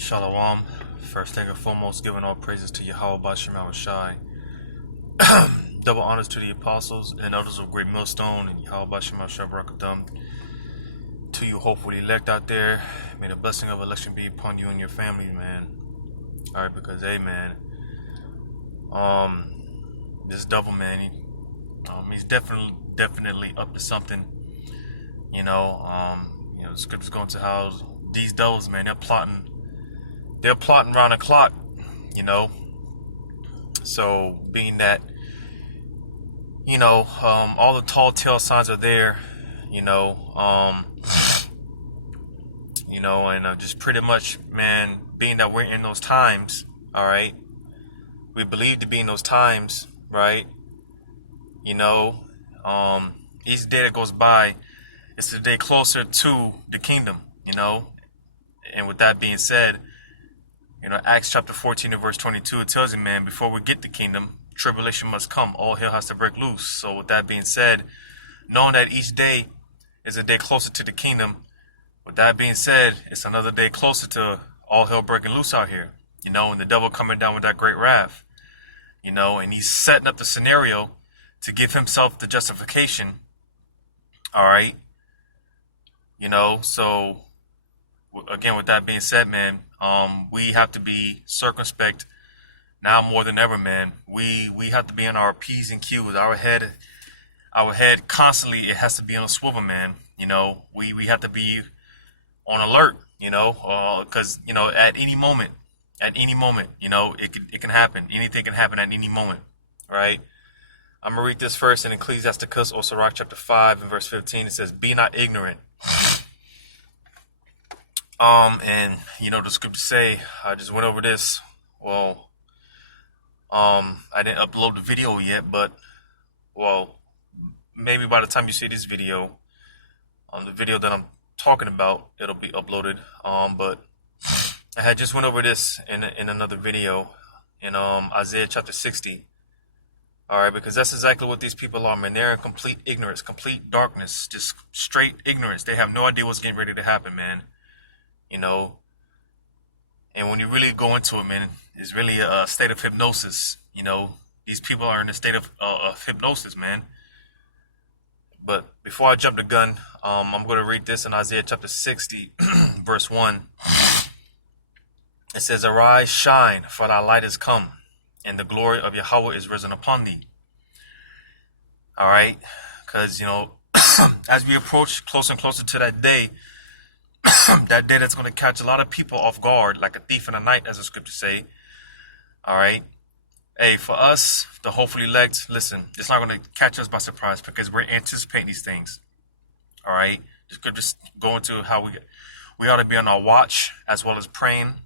Shalom. First thing and foremost, giving all praises to Yahweh Shai. Double honors to the apostles and others of great millstone and Yahweh Shai Barakadam. To you hopefully elect out there, may the blessing of election be upon you and your family, man. Alright, because hey man, this devil man, he's definitely up to something. The scriptures go into how these devils, man, they're plotting around the clock, So being that, all the tall tale signs are there, and just pretty much, man, being that we're in those times, all right, we believe to be in those times, right? Each day that goes by, it's a day closer to the kingdom, and with that being said, Acts chapter 14 and verse 22, it tells you, man, before we get the kingdom, tribulation must come. All hell has to break loose. So with that being said, knowing that each day is a day closer to the kingdom, with that being said, it's another day closer to all hell breaking loose out here, and the devil coming down with that great wrath, and he's setting up the scenario to give himself the justification. All right. So again, with that being said, man, we have to be circumspect now more than ever, man. We have to be on our P's and Q's. Our head constantly, it has to be on a swivel, man. We have to be on alert, because at any moment, it can happen. Anything can happen at any moment, right? I'm gonna read this first in Ecclesiasticus or Sirach chapter 5 and verse 15. It says, "Be not ignorant." And the scriptures say, I just went over this. Well, I didn't upload the video yet, but maybe by the time you see this video, the video that I'm talking about, it'll be uploaded. But I had just went over this in another video in Isaiah chapter 60. All right, because that's exactly what these people are, man. They're in complete ignorance, complete darkness, just straight ignorance. They have no idea what's getting ready to happen, man. And when you really go into it, man, it's really a state of hypnosis. These people are in a state of hypnosis, man. But before I jump the gun, I'm going to read this in Isaiah chapter 60, verse 1. It says, "Arise, shine, for thy light is come, and the glory of Yahweh is risen upon thee." All right, because, as we approach closer and closer to that day, that day that's going to catch a lot of people off guard, like a thief in the night, as the scriptures say. All right. Hey, for us, the hopefully elect, listen, it's not going to catch us by surprise because we're anticipating these things. All right. The scriptures go into how we ought to be on our watch as well as praying,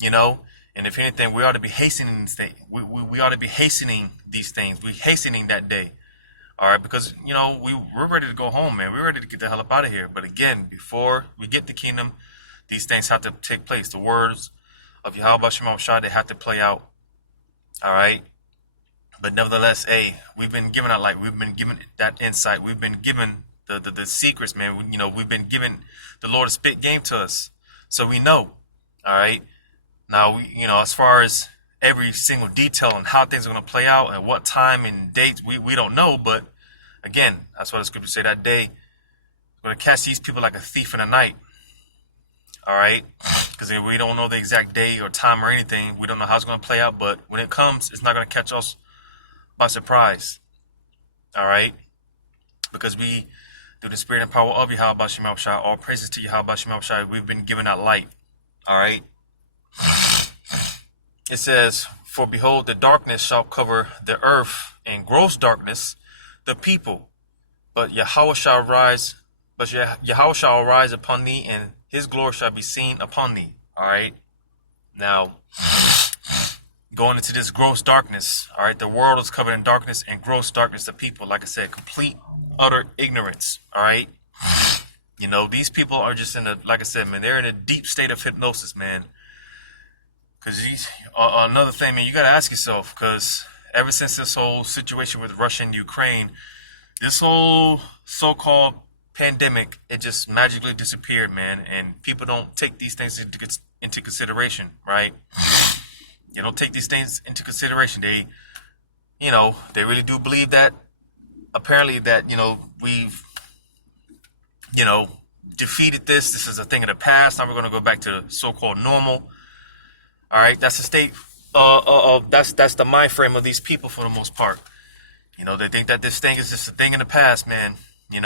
and if anything, we ought to be hastening these things. We ought to be hastening these things. We're hastening that day. All right, because, we're ready to go home, man. We're ready to get the hell up out of here. But again, before we get the kingdom, these things have to take place. The words of Yahweh Shai, they have to play out. All right. But nevertheless, hey, we've been given that light. We've been given that insight. We've been given the secrets, man. We've been given the Lord to spit game to us. So we know. All right. Now, as far as every single detail on how things are going to play out and what time and dates, we don't know. But again, that's why the scriptures say that day is going to catch these people like a thief in the night. All right, because we don't know the exact day or time or anything. We don't know how it's going to play out. But when it comes, it's not going to catch us by surprise. All right, because we, through the spirit and power of Yahweh Shai, all praises to Yahweh Shai, we've been given that light. All right. It says, "For behold, the darkness shall cover the earth, and gross darkness the people. But Yahweh shall arise upon thee, and his glory shall be seen upon thee." All right. Now, going into this gross darkness, all right, the world is covered in darkness, and gross darkness the people. Like I said, complete, utter ignorance. All right. These people are just like I said, man, they're in a deep state of hypnosis, man. Because another thing, man, you got to ask yourself, because ever since this whole situation with Russia and Ukraine, this whole so-called pandemic, it just magically disappeared, man. And people don't take these things into consideration, right? They don't take these things into consideration. They, they really do believe that apparently that, we've, defeated this. This is a thing of the past. Now we're going to go back to so-called normal. All right. That's the state that's the mind frame of these people for the most part. They think that this thing is just a thing in the past, man. We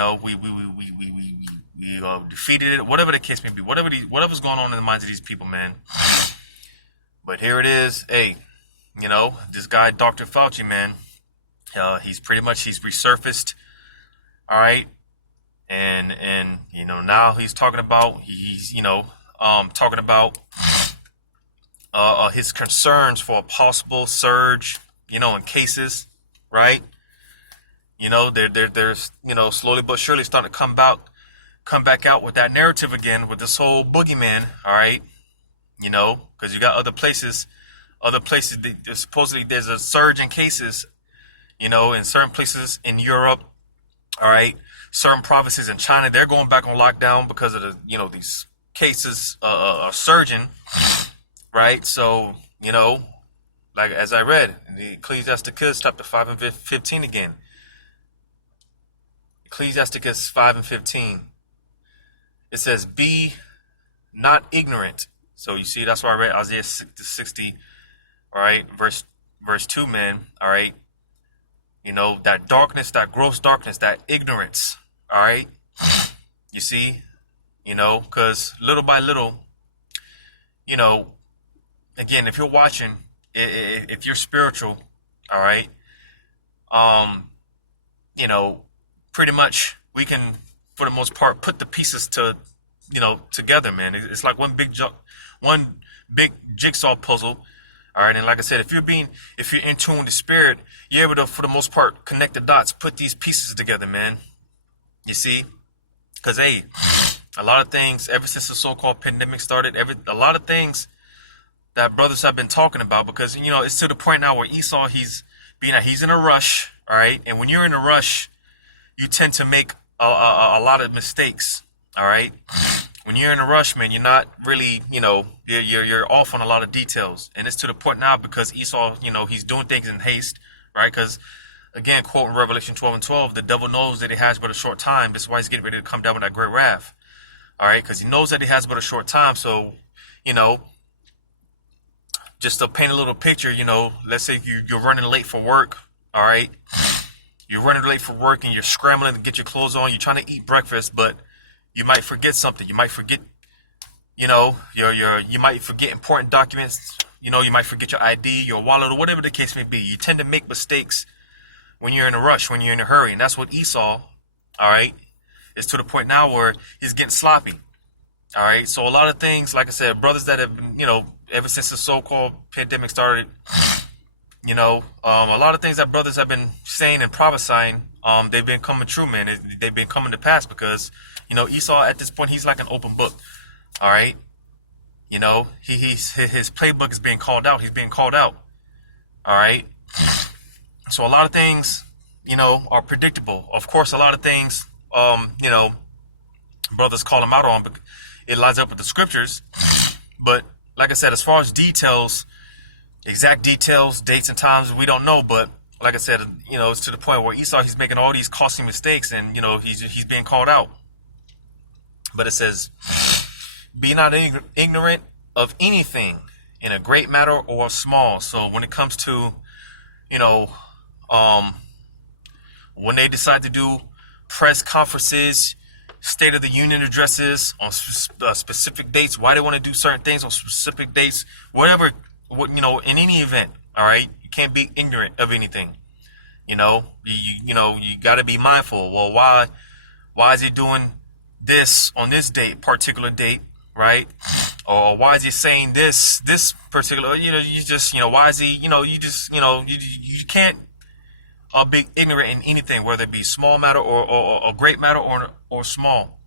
defeated it, whatever the case may be, whatever's going on in the minds of these people, man. But here it is. Hey, this guy, Dr. Fauci, man, he's resurfaced. All right. And now he's talking about, his concerns for a possible surge, in cases, right? They're slowly but surely starting to come back out with that narrative again with this whole boogeyman, all right? Because you got other places, supposedly there's a surge in cases, in certain places in Europe, all right? Certain provinces in China, they're going back on lockdown because of the, these cases are surging, right? So, like as I read, the Ecclesiasticus chapter 5 and 15 again. Ecclesiasticus 5 and 15. It says, be not ignorant. So you see, that's why I read Isaiah 60, all right, verse 2, man, all right? That darkness, that gross darkness, that ignorance, all right? You see, because little by little, again, if you're watching, if you're spiritual, all right, pretty much we can, for the most part, put the pieces together, man. It's like one big jigsaw puzzle. All right. And like I said, if you're in tune with the spirit, you're able to, for the most part, connect the dots, put these pieces together, man. You see, because, hey, a lot of things ever since the so-called pandemic started, a lot of things that brothers have been talking about, because, it's to the point now where Esau, he's in a rush. All right. And when you're in a rush, you tend to make a lot of mistakes. All right. When you're in a rush, man, you're not really, you're off on a lot of details. And it's to the point now because Esau, he's doing things in haste, right? Because, again, quoting Revelation 12 and 12, the devil knows that he has but a short time. This is why he's getting ready to come down with that great wrath. All right. Because he knows that he has but a short time. So, just to paint a little picture, let's say you're running late for work. All right. You're running late for work and you're scrambling to get your clothes on. You're trying to eat breakfast, but you might forget something. You might forget, you might forget important documents. You might forget your ID, your wallet, or whatever the case may be. You tend to make mistakes when you're in a rush, when you're in a hurry. And that's what Esau, all right, is to the point now where he's getting sloppy. All right. So a lot of things, like I said, brothers that have been, ever since the so-called pandemic started, a lot of things that brothers have been saying and prophesying, they've been coming true, man. They've been coming to pass because, Esau at this point, he's like an open book. All right. His playbook is being called out. He's being called out. All right. So a lot of things, are predictable. Of course, a lot of things, brothers call him out on, but it lines up with the scriptures. But like I said, as far as details, exact details, dates and times, we don't know. But like I said, it's to the point where Esau, he's making all these costly mistakes and, he's being called out. But it says, be not ignorant of anything in a great matter or small. So when it comes to, when they decide to do press conferences, State of the Union addresses on specific dates, why they want to do certain things on specific dates, whatever, in any event, all right, you can't be ignorant of anything. You got to be mindful. Well, why is he doing this on this particular date, right? Or why is he saying this particular, why is he, you can't be ignorant in anything, whether it be small matter or a great matter or small.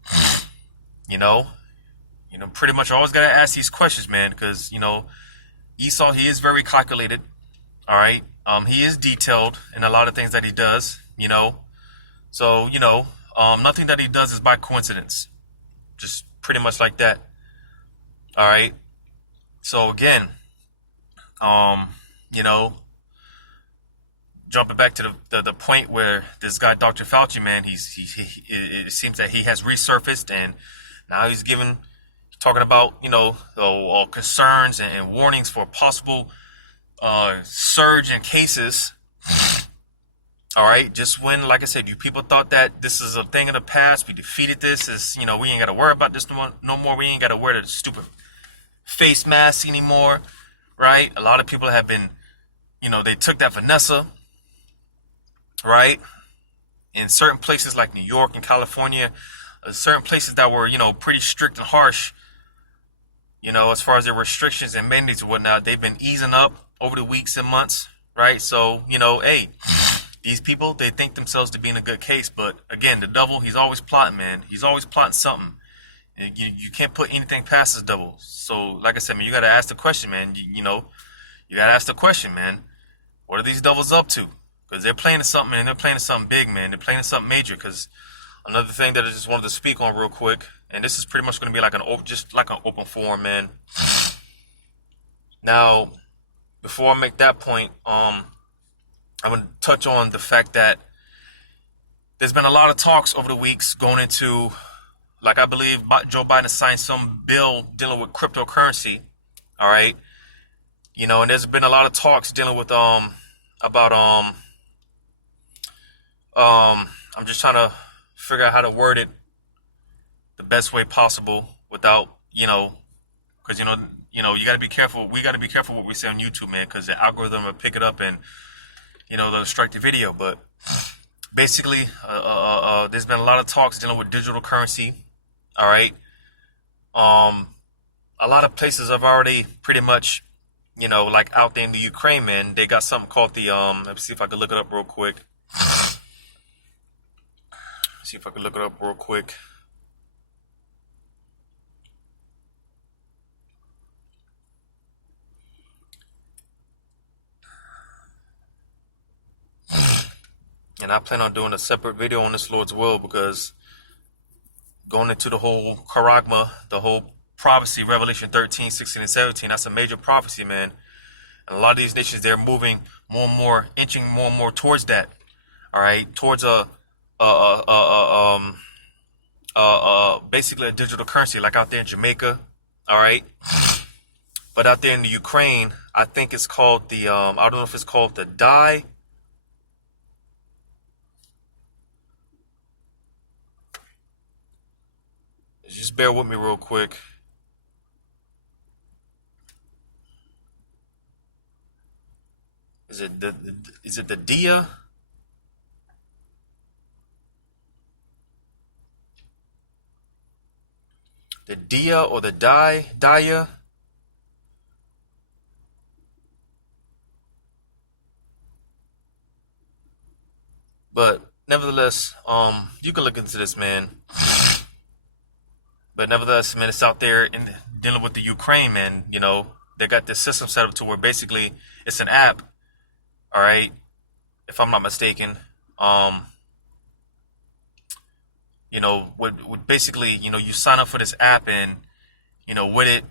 Pretty much always got to ask these questions, man, because, Esau, he is very calculated. All right. He is detailed in a lot of things that he does, so, nothing that he does is by coincidence, just pretty much like that. All right. So again, um, you know, jumping back to the point where this guy, Dr. Falchiman, it seems that he has resurfaced, and now he's talking about, concerns and warnings for possible surge in cases. All right, just when, like I said, you people thought that this is a thing of the past, we defeated this, we ain't got to worry about this no more. We ain't got to wear the stupid face mask anymore, right? A lot of people have been, they took that Vanessa, right? In certain places like New York and California, certain places that were, pretty strict and harsh, as far as their restrictions and mandates and whatnot, they've been easing up over the weeks and months, right? So, hey, these people, they think themselves to be in a good case, but again, the devil, he's always plotting, man. He's always plotting something. And you can't put anything past this devil. So, like I said, man, you got to ask the question, man. You got to ask the question, man. What are these devils up to? Because they're playing something, and they're playing something big, man. They're playing something major. Because another thing that I just wanted to speak on real quick, and this is pretty much going to be like an open forum, man. Now, before I make that point, I'm going to touch on the fact that there's been a lot of talks over the weeks going into, like, I believe Joe Biden signed some bill dealing with cryptocurrency. All right. And there's been a lot of talks dealing with about I'm just trying to figure out how to word it the best way possible without, because you got to be careful. We got to be careful what we say on YouTube, man, because the algorithm will pick it up and they'll strike the video. But basically, there's been a lot of talks dealing with digital currency. All right. A lot of places have already pretty much, like out there in the Ukraine, man, they got something called the let me see if I can look it up real quick. And I plan on doing a separate video on this, Lord's will, because going into the whole charagma, the whole prophecy, Revelation 13, 16, and 17, that's a major prophecy, man. And a lot of these nations, they're moving more and more, inching more and more towards that. All right, towards basically a digital currency, like out there in Jamaica. All right, but out there in the Ukraine, I think it's called the I don't know if it's called the DAI. Just bear with me real quick. Is it the DIA? The DIA or the DIA? But nevertheless, you can look into this, man. But nevertheless, man, it's out there in dealing with the Ukraine, man. They got this system set up to where basically it's an app. All right, if I'm not mistaken. Would basically, you sign up for this app and, with it,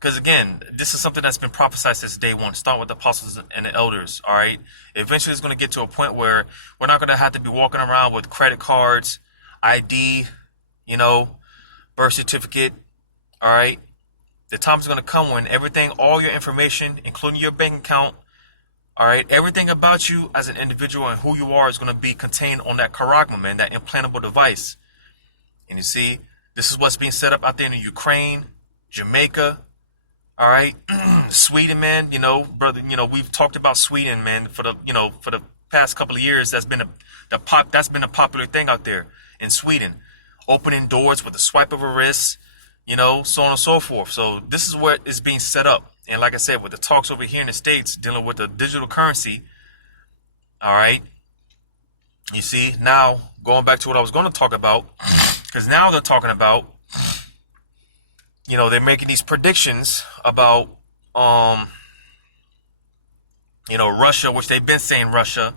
because again, this is something that's been prophesied since day one. Start with the apostles and the elders. All right, eventually it's going to get to a point where we're not going to have to be walking around with credit cards, ID, birth certificate. All right, the time is going to come when everything, all your information, including your bank account, all right, everything about you as an individual and who you are is going to be contained on that charagma, man, that implantable device. And you see, this is what's being set up out there in the Ukraine, Jamaica, all right, Sweden, man. Brother, we've talked about Sweden, man, for the past couple of years. That's been a popular thing out there in Sweden, opening doors with a swipe of a wrist, so on and so forth. So this is what is being set up. And like I said, with the talks over here in the States dealing with the digital currency, all right, you see, now going back to what I was going to talk about, because now they're talking about, they're making these predictions about, Russia, which they've been saying Russia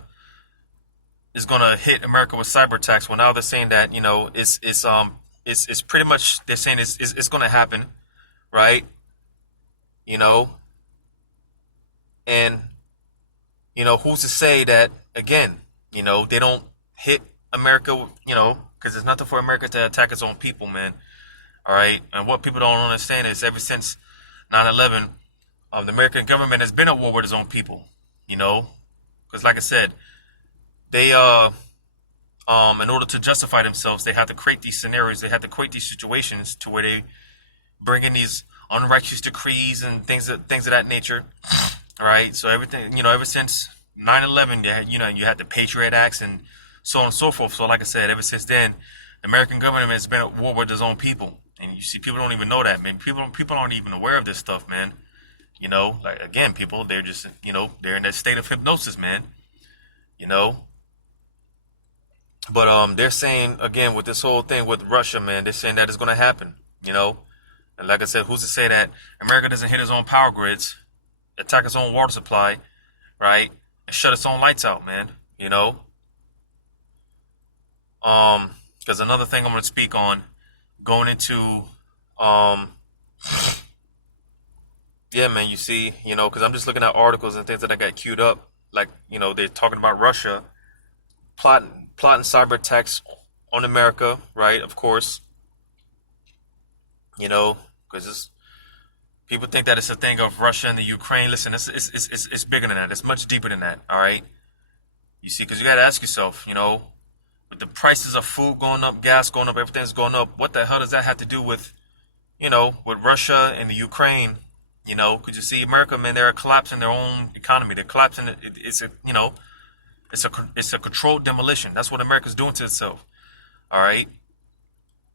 is going to hit America with cyber attacks. Well, now they're saying that, it's pretty much, they're saying it's going to happen, right? you know, and, who's to say that, again, they don't hit America, because there's nothing for America to attack its own people, man. All right. And what people don't understand is ever since 9/11, the American government has been at war with its own people, because like I said, they, in order to justify themselves, they had to create these scenarios, they had to create these situations to where they bring in these unrighteous decrees and things of that nature. All right. So everything, ever since 9/11, you had the Patriot Acts and so on and so forth. So like I said, ever since then, the American government has been at war with its own people. And you see, people don't even know that, man. People aren't even aware of this stuff, man. Like, again, people, they're just, they're in that state of hypnosis, man. But they're saying, again, with this whole thing with Russia, man, they're saying that it's going to happen, And like I said, who's to say that America doesn't hit its own power grids, attack its own water supply, right, and shut its own lights out, man, Because another thing I'm going to speak on, going into, yeah, man, you see, because I'm just looking at articles and things that I got queued up, like, they're talking about Russia plotting cyber attacks on America, right? Of course, because people think that it's a thing of Russia and the Ukraine. Listen, it's bigger than that. It's much deeper than that. All right. You see, because you got to ask yourself, with the prices of food going up, gas going up, everything's going up. What the hell does that have to do with, with Russia and the Ukraine? Because you see, America, man, they're collapsing their own economy. They're collapsing. It's a controlled demolition. That's what America's doing to itself. All right.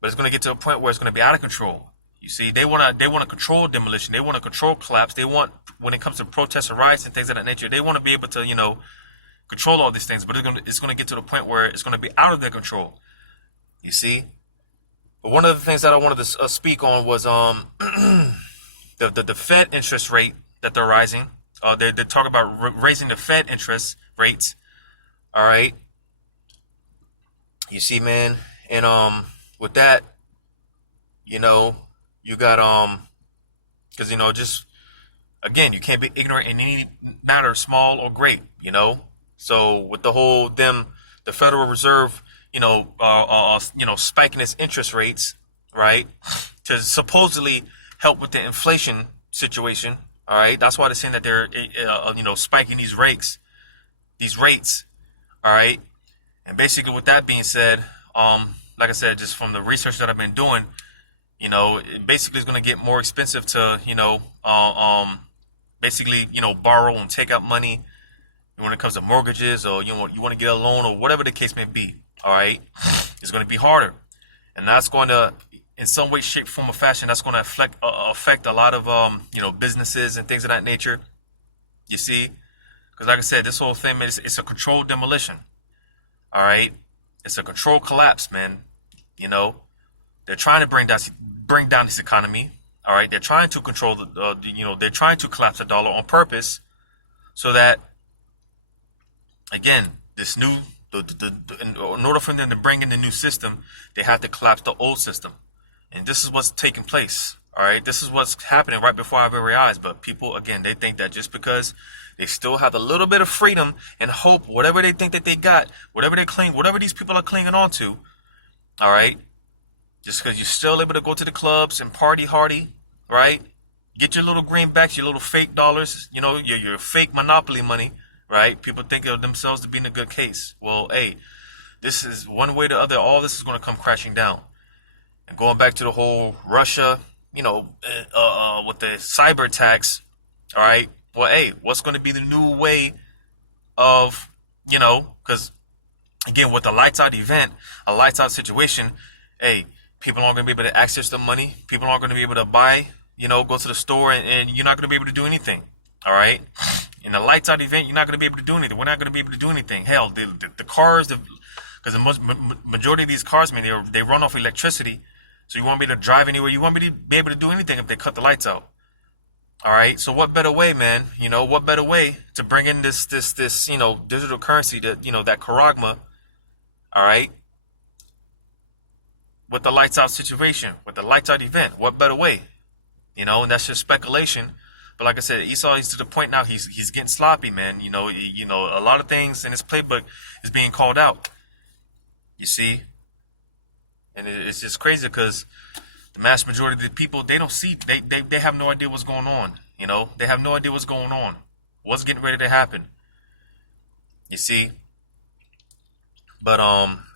But it's going to get to a point where it's going to be out of control. You see, they want to control demolition. They want to control collapse. They want, when it comes to protests or riots and things of that nature, they want to be able to, control all these things. But it's going to get to the point where it's going to be out of their control. You see. But one of the things that I wanted to speak on was the Fed interest rate that they're rising. They're talking about raising the Fed interest rates. All right. You see, man, and with that, you got because just again, you can't be ignorant in any matter, small or great. So with the whole the Federal Reserve, spiking its interest rates, right, to supposedly help with the inflation situation. All right, that's why they're saying that they're spiking these rates. All right. And basically with that being said, like I said, just from the research that I've been doing, it basically is going to get more expensive to, basically, borrow and take out money when it comes to mortgages, or, you want to get a loan, or whatever the case may be. All right. It's going to be harder. And that's going to, in some way, shape, form, or fashion, that's going to affect a lot of, businesses and things of that nature. You see? Because like I said, this whole thing, man, it's a controlled demolition. All right. It's a controlled collapse, man. They're trying to bring down this economy. All right. They're trying to control they're trying to collapse the dollar on purpose so that, again, this new, in order for them to bring in the new system, they have to collapse the old system. And this is what's taking place. All right. This is what's happening right before our very eyes. But people, again, they think that just because they still have a little bit of freedom and hope, whatever they think that they got, whatever these people are clinging on to, all right, just because you're still able to go to the clubs and party hardy, right, get your little greenbacks, your little fake dollars, your fake monopoly money, right, people think of themselves to be in a good case. Well, hey, this is one way or the other, all this is going to come crashing down. And going back to the whole Russia, with the cyber attacks, all right, well, hey, what's going to be the new way of, because, again, with a lights out event, a lights out situation, hey, people aren't going to be able to access the money. People aren't going to be able to buy, go to the store, and you're not going to be able to do anything. All right. In a lights out event, you're not going to be able to do anything. We're not going to be able to do anything. Hell, the cars, because the majority of these cars, man, they run off electricity. So you won't be able to drive anywhere. You won't be able to do anything if they cut the lights out. All right. So what better way, man? What better way to bring in this digital currency, that charagma, all right, with the lights out situation, with the lights out event? What better way? And that's just speculation. But like I said, Esau is to the point now. He's getting sloppy, man. A lot of things in his playbook is being called out. You see, and it's just crazy because the mass majority of the people, they don't see, they have no idea what's going on. They have no idea what's going on, what's getting ready to happen. You see, but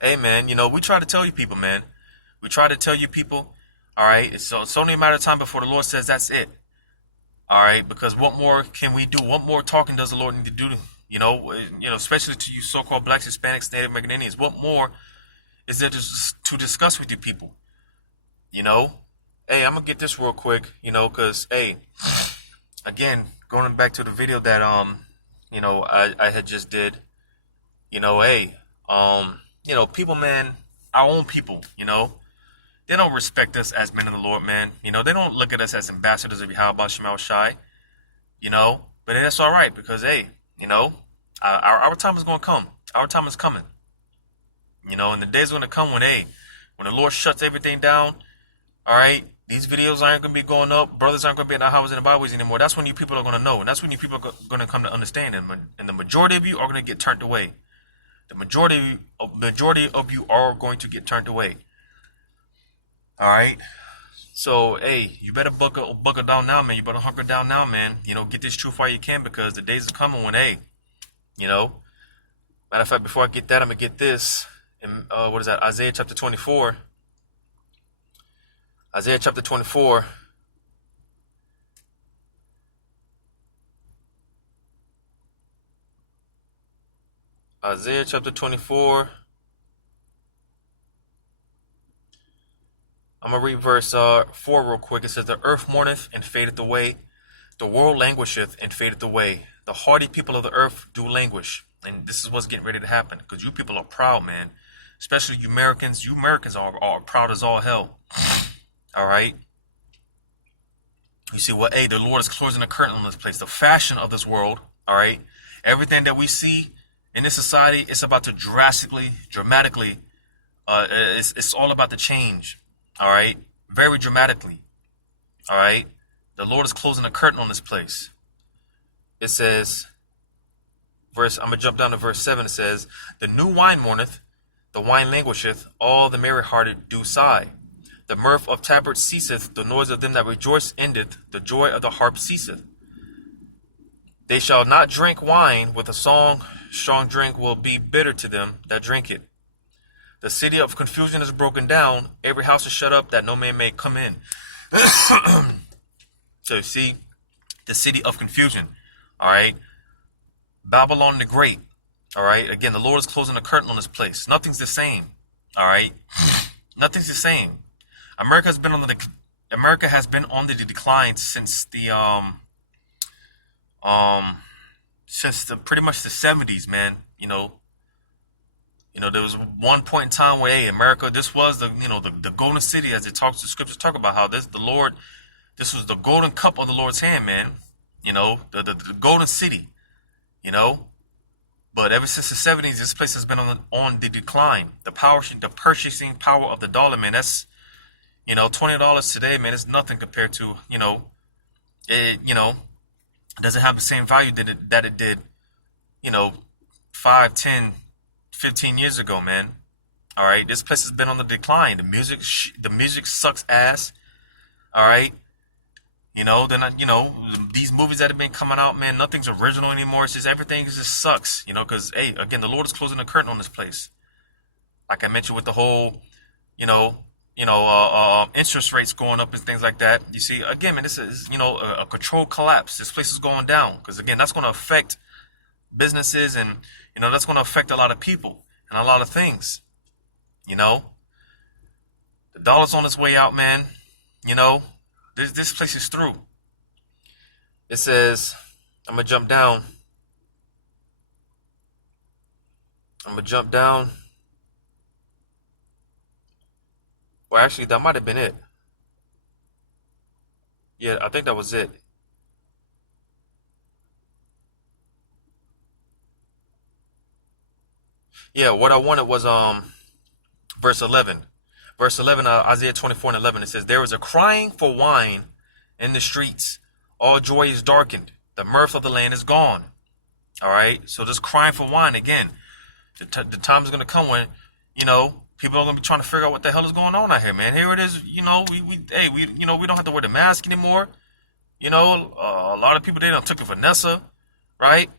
hey, man, we try to tell you people, man. We try to tell you people. All right, it's only a matter of time before the Lord says that's it. All right, because what more can we do? What more talking does the Lord need to do? Especially to you so-called blacks, Hispanics, Native American Indians. What more is there to discuss with you people? Hey, I'm gonna get this real quick. Because hey, again, going back to the video that I had just did. Hey, people, man, our own people. They don't respect us as men of the Lord, man. They don't look at us as ambassadors of Yahweh Shema Shai. But that's all right because, hey, our time is going to come. Our time is coming. And the day's going to come when the Lord shuts everything down, all right, these videos aren't going to be going up. Brothers aren't going to be in the highways and the byways anymore. That's when you people are going to know. And that's when you people are going to come to understand. And the majority of you are going to get turned away. The majority of you are going to get turned away. All right, so hey, you better buckle down now, man. You better hunker down now, man. Get this truth while you can because the days are coming when, hey, matter of fact, before I get that, I'm gonna get this. And what is that? Isaiah chapter 24. Isaiah chapter 24. Isaiah chapter 24. I'm going to read verse 4 real quick. It says, the earth mourneth and fadeth away. The world languisheth and fadeth away. The hardy people of the earth do languish. And this is what's getting ready to happen. Because you people are proud, man. Especially you Americans. You Americans are proud as all hell. All right. You see, well, hey, the Lord is closing the curtain on this place. The fashion of this world. All right. Everything that we see in this society, it's about to dramatically, it's all about to change. All right, very dramatically. All right, the Lord is closing the curtain on this place. It says, I'm gonna jump down to verse 7. It says, the new wine mourneth, the wine languisheth, all the merry-hearted do sigh. The mirth of tabrets ceaseth, the noise of them that rejoice endeth, the joy of the harp ceaseth. They shall not drink wine with a song, strong drink will be bitter to them that drink it. The city of confusion is broken down. Every house is shut up that no man may come in. So you see, the city of confusion. All right. Babylon the Great. All right. Again, the Lord is closing the curtain on this place. Nothing's the same. All right. Nothing's the same. America has been on the decline since pretty much the 70s, man. There was one point in time where, hey, America, this was the golden city, as the scriptures talk about how this was the golden cup of the Lord's hand, man. The golden city, But ever since the 70s, this place has been on the decline. The purchasing power of the dollar, man, that's, $20 today, man, is nothing compared to, it doesn't have the same value that it did, 5, 10, 15 years ago, man. All right, this place has been on the decline. The music sucks ass. All right, these movies that have been coming out, man, nothing's original anymore. It's just everything just sucks, because hey, again, the Lord is closing the curtain on this place. Like I mentioned with the whole, interest rates going up and things like that. You see, again, man, this is a controlled collapse. This place is going down because again, that's going to affect businesses and that's going to affect a lot of people and a lot of things. The dollar's on its way out, man. This place is through. It says, I'm gonna jump down. Well, actually, that might have been it. Yeah, I think that was it. Yeah, what I wanted was verse 11. Verse 11, Isaiah 24:11. It says, there is a crying for wine in the streets. All joy is darkened. The mirth of the land is gone. All right. So this crying for wine again. The time is going to come when, people are going to be trying to figure out what the hell is going on out here, man. Here it is. We don't have to wear the mask anymore. A lot of people, they don't took it Vanessa, right?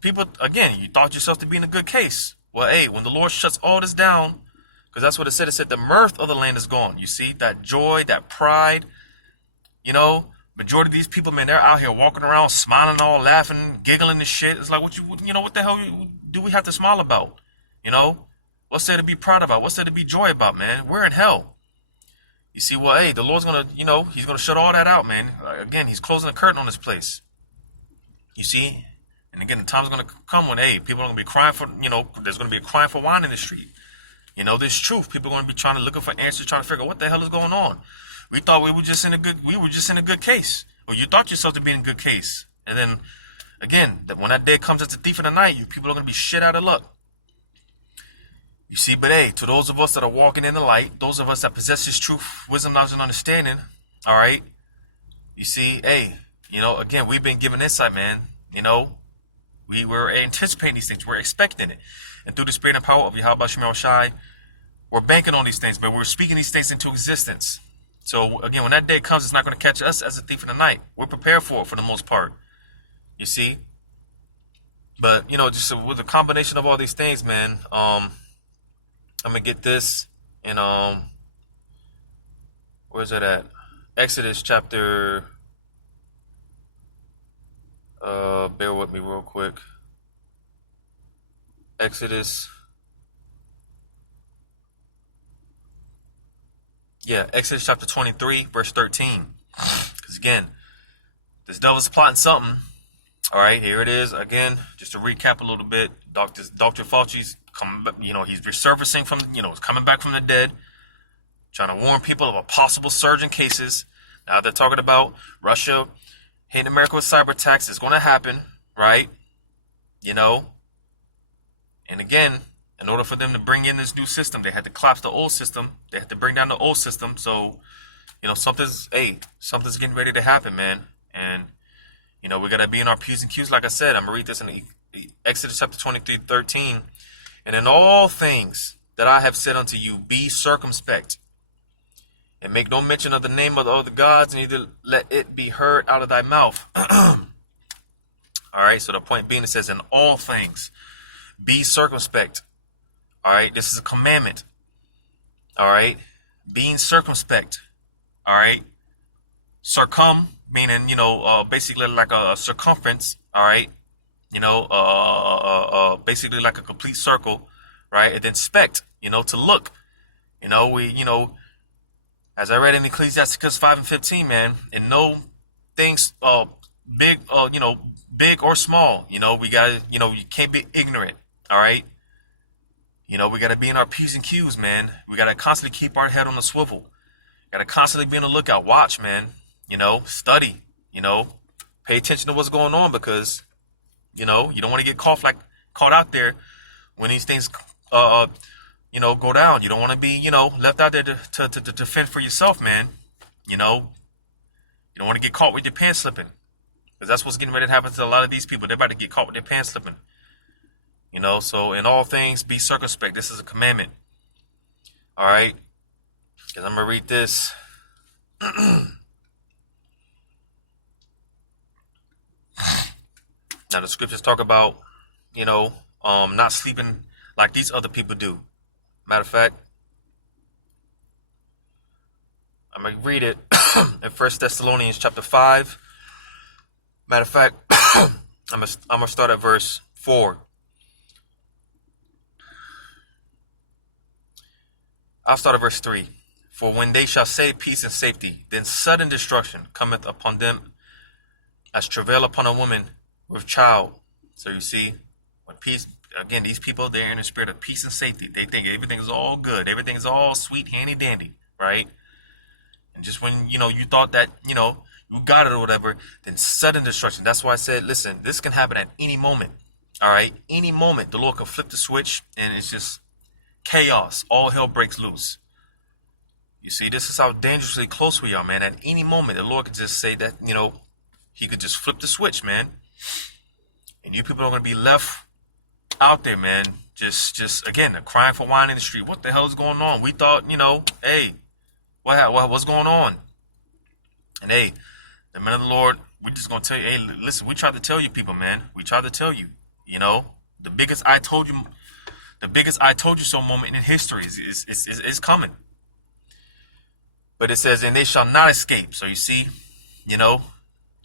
People, again, you thought yourself to be in a good case. Well, hey, when the Lord shuts all this down, because that's what it said the mirth of the land is gone. You see, that joy, that pride, majority of these people, man, they're out here walking around, smiling all, laughing, giggling and shit. It's like, what the hell do we have to smile about? What's there to be proud about? What's there to be joy about, man? We're in hell. You see, well, hey, the Lord's going to, he's going to shut all that out, man. Again, he's closing the curtain on this place. You see? And again, the time's going to come when, hey, people are going to be crying for, there's going to be a crying for wine in the street. There's truth. People are going to be looking for answers, trying to figure out what the hell is going on. We thought we were just in a good case. Or you thought yourself to be in a good case. And then, again, when that day comes as a thief in the night, you people are going to be shit out of luck. You see, but hey, to those of us that are walking in the light, those of us that possess His truth, wisdom, knowledge, and understanding, all right, you see, hey, again, we've been given insight, man. We were anticipating these things. We're expecting it. And through the spirit and power of Yahweh Shemel Shai, we're banking on these things, but we're speaking these things into existence. So, again, when that day comes, it's not going to catch us as a thief in the night. We're prepared for it for the most part. You see? But, just with a combination of all these things, man, I'm going to get this in, where's it at? Exodus chapter, bear with me real quick. Exodus chapter 23, verse 13. Because again, this devil's plotting something. All right, here it is again. Just to recap a little bit, Dr. Fauci's coming, he's resurfacing from, coming back from the dead, trying to warn people of a possible surge in cases. Now they're talking about Russia hitting America with cyberattacks. It's going to happen, right? And again, in order for them to bring in this new system, they had to collapse the old system. They had to bring down the old system. So, something's getting ready to happen, man. And, we got to be in our P's and Q's. Like I said, I'm going to read this in Exodus chapter 23, 13. And in all things that I have said unto you, be circumspect, and make no mention of the name of the other gods, and neither let it be heard out of thy mouth. All right, so the point being, it says, in all things, be circumspect. All right, this is a commandment. All right, being circumspect. All right, circum meaning basically like a circumference. All right, basically like a complete circle, right? And then spect, to look. As I read in Ecclesiastes 5:15, man, and no things big, big or small. We got you can't be ignorant. All right. We got to be in our P's and Q's, man. We got to constantly keep our head on the swivel. Got to constantly be on the lookout. Watch, man. Study. Pay attention to what's going on, because, you don't want to get caught out there when these things, go down. You don't want to be, left out there to fend for yourself, man. You don't want to get caught with your pants slipping, because that's what's getting ready to happen to a lot of these people. They're about to get caught with their pants slipping. So in all things, be circumspect. This is a commandment. All right. Because I'm going to read this. Now, the scriptures talk about, not sleeping like these other people do. Matter of fact, I'm going to read it in 1 Thessalonians Chapter 5. Matter of fact, I'm going to start at verse 4. I'll start at verse 3. For when they shall say peace and safety, then sudden destruction cometh upon them as travail upon a woman with child. So you see, when peace, again, these people, they're in a spirit of peace and safety. They think everything is all good. Everything is all sweet, handy dandy, right? And just when, you thought that, you got it or whatever, then sudden destruction. That's why I said, listen, this can happen at any moment. All right? Any moment, the Lord can flip the switch, and it's just chaos. All hell breaks loose. You see, this is how dangerously close we are, man. At any moment, the Lord could just say that, he could just flip the switch, man. And you people are going to be left out there, man. Just again, crying for wine in the street. What the hell is going on? We thought, hey, what's going on? And hey, the man of the Lord, we're just going to tell you, hey, listen, we tried to tell you people, man. We tried to tell you, the biggest I told you so moment in history is coming. But it says, and they shall not escape. So you see, you're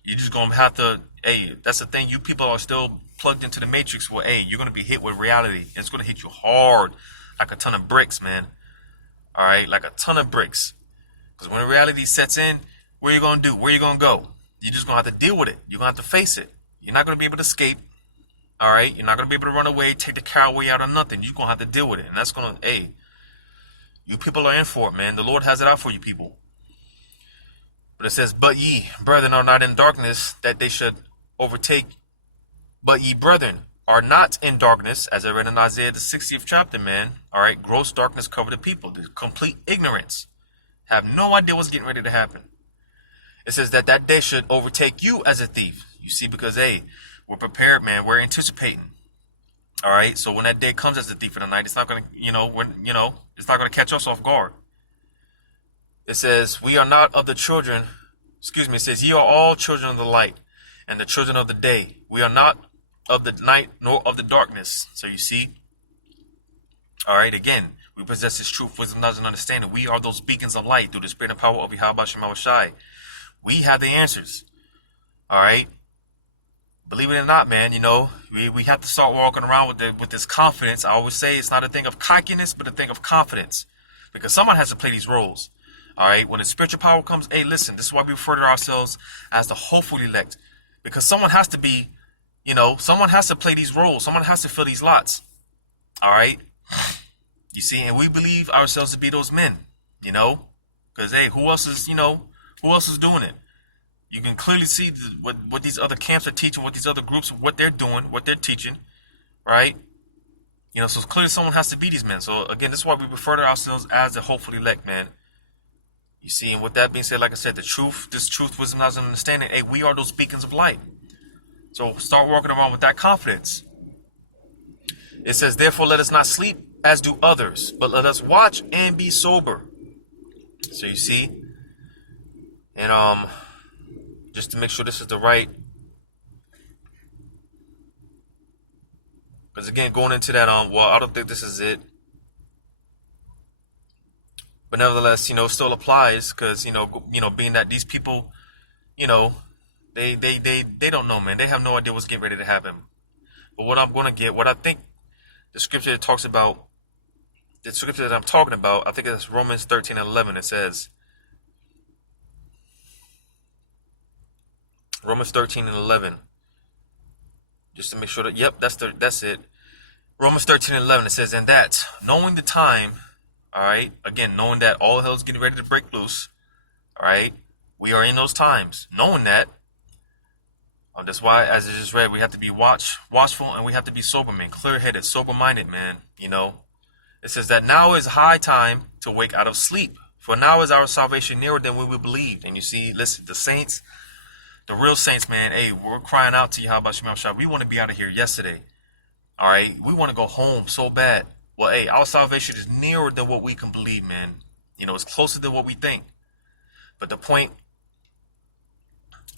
just going to have to, hey, that's the thing. You people are still plugged into the matrix where, hey, you're going to be hit with reality. And it's going to hit you hard like a ton of bricks, man. All right, like a ton of bricks. Because when reality sets in, what are you going to do? Where are you going to go? You're just going to have to deal with it. You're going to have to face it. You're not going to be able to escape. All right, you're not going to be able to run away, take the coward out or nothing. You're going to have to deal with it. And that's going to, hey, you people are in for it, man. The Lord has it out for you people. But it says, but ye, brethren, are not in darkness, that they should overtake. But ye, brethren, are not in darkness, as I read in Isaiah the 60th chapter, man. All right, gross darkness cover the people. The complete ignorance. Have no idea what's getting ready to happen. It says that day should overtake you as a thief. You see, because, hey, we're prepared, man. We're anticipating. All right, so when that day comes as a thief in the night, it's not going to, it's not going to catch us off guard. It says, we are not of the children, it says, ye are all children of the light and the children of the day. We are not of the night nor of the darkness. So you see, all right, again, we possess this truth, wisdom, knowledge, and understanding. We are those beacons of light through the spirit and power of Yahweh. We have the answers. All right. Believe it or not, man, we have to start walking around with this confidence. I always say it's not a thing of cockiness, but a thing of confidence. Because someone has to play these roles. All right, when the spiritual power comes, hey, listen, this is why we refer to ourselves as the hopeful elect. Because someone has to be, someone has to play these roles. Someone has to fill these lots. All right. You see, and we believe ourselves to be those men, because, hey, who else is doing it? You can clearly see what these other camps are teaching, what these other groups, what they're doing, what they're teaching, right? So clearly someone has to be these men. So again, this is why we refer to ourselves as the hopeful elect, man. You see, and with that being said, like I said, this truth, wisdom, knowledge, and understanding, hey, we are those beacons of light. So start walking around with that confidence. It says, therefore, let us not sleep as do others, but let us watch and be sober. So you see, and just to make sure this is the right, because again, going into that, I don't think this is it. But nevertheless, it still applies because, being that these people, they don't know, man. They have no idea what's getting ready to happen. But what I think the scripture that talks about, the scripture that I'm talking about, I think it's Romans 13 and 11. It says, Romans 13 and 11. Just to make sure that, yep, that's it. Romans 13 and 11, it says, and that, knowing the time, all right, again, knowing that all hell's getting ready to break loose, all right, we are in those times. Knowing that, that's why, as I just read, we have to be watchful, and we have to be sober, man, clear-headed, sober-minded, man, It says that now is high time to wake out of sleep, for now is our salvation nearer than when we believed. And you see, listen, the saints, the real saints, man, hey, we're crying out to you, how about you, we want to be out of here yesterday, all right? We want to go home so bad. Well, hey, our salvation is nearer than what we can believe, man. It's closer than what we think. But the point,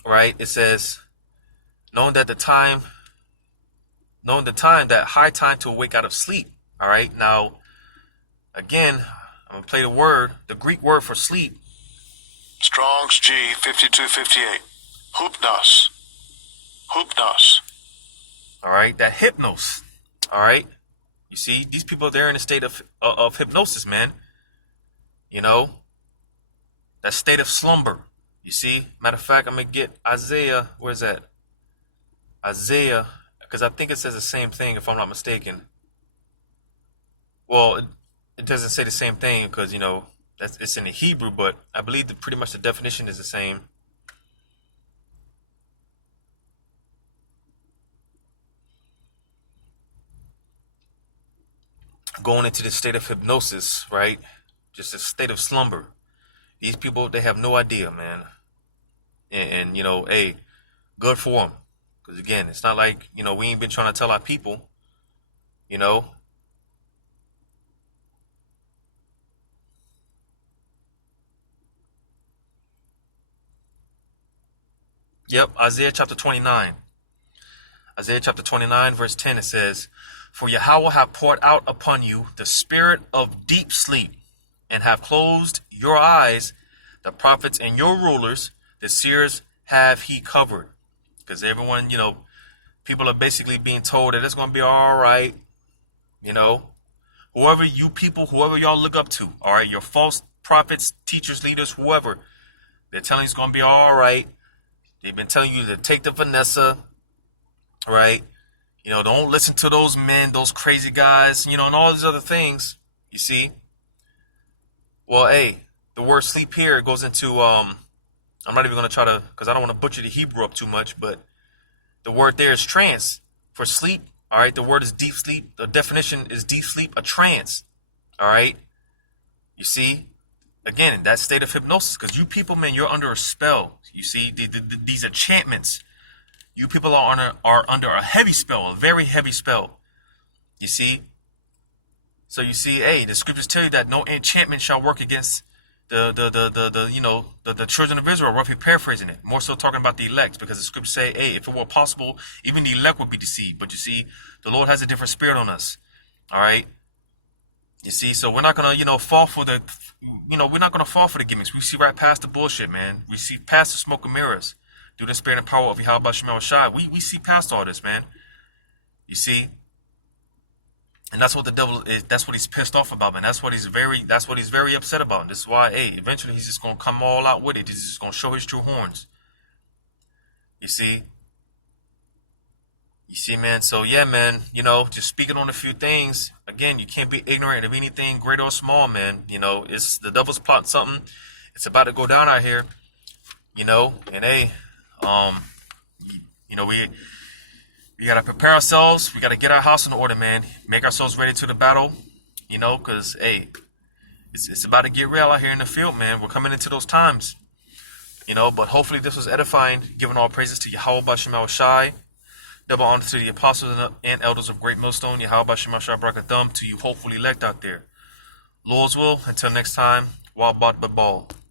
right, it says, knowing the time, that high time to wake out of sleep. All right. Now, again, I'm going to play the Greek word for sleep. Strong's G 5258. Hypnos. All right. That hypnos. All right. You see, these people, they're in a state of hypnosis, man. That state of slumber. You see, matter of fact, I'm going to get Isaiah. Where's that? Isaiah, because I think it says the same thing, if I'm not mistaken. Well, it doesn't say the same thing because, it's in the Hebrew, but I believe that pretty much the definition is the same. Going into the state of hypnosis, right? Just a state of slumber. These people, they have no idea, man. And you know, hey, good for them. Because again, it's not like, you know, we ain't been trying to tell our people, you know. Yep, Isaiah chapter 29. Isaiah chapter 29, verse 10, it says, "For Yahweh hath poured out upon you the spirit of deep sleep, and have closed your eyes, the prophets and your rulers, the seers have he covered." Because everyone, you know, people are basically being told that it's going to be all right. You know, whoever you people, whoever y'all look up to, all right, your false prophets, teachers, leaders, whoever, they're telling you it's going to be all right. They've been telling you to take the Vanessa, right? You know, don't listen to those men, those crazy guys, you know, and all these other things, you see. Well, hey, the word sleep here goes into, I'm not even going to try to, because I don't want to butcher the Hebrew up too much, but the word there is trance for sleep. All right, the word is deep sleep. The definition is deep sleep, a trance. All right, you see, again, in that state of hypnosis, because you people, man, you're under a spell. You see, these enchantments, you people are under a heavy spell, a very heavy spell. You see, so you see, hey, the scriptures tell you that no enchantment shall work against the children of Israel, roughly paraphrasing it, more so talking about the elect, because the scriptures say, hey, if it were possible, even the elect would be deceived. But you see, the Lord has a different spirit on us. All right. You see, so we're not gonna, fall for the, we're not gonna fall for the gimmicks. We see right past the bullshit, man. We see past the smoke and mirrors. Through the spirit and power of Yahweh Shemel Shai, we see past all this, man. You see. And that's what the devil is. That's what he's pissed off about, man. That's what he's very upset about. And this is why, hey, eventually he's just gonna come all out with it. He's just gonna show his true horns. You see, man. So yeah, man. Just speaking on a few things. Again, you can't be ignorant of anything, great or small, man. It's the devil's plotting something. It's about to go down out here. And hey, we got to prepare ourselves. We got to get our house in order, man. Make ourselves ready to the battle, because, hey, it's about to get real out here in the field, man. We're coming into those times, but hopefully this was edifying, giving all praises to Yahweh B'Shem Shai. Double honor to the apostles and elders of Great Millstone, Yahweh B'Shem Shai Brakathum, to you hopefully elect out there. Lord's will, until next time, Wabat Babal.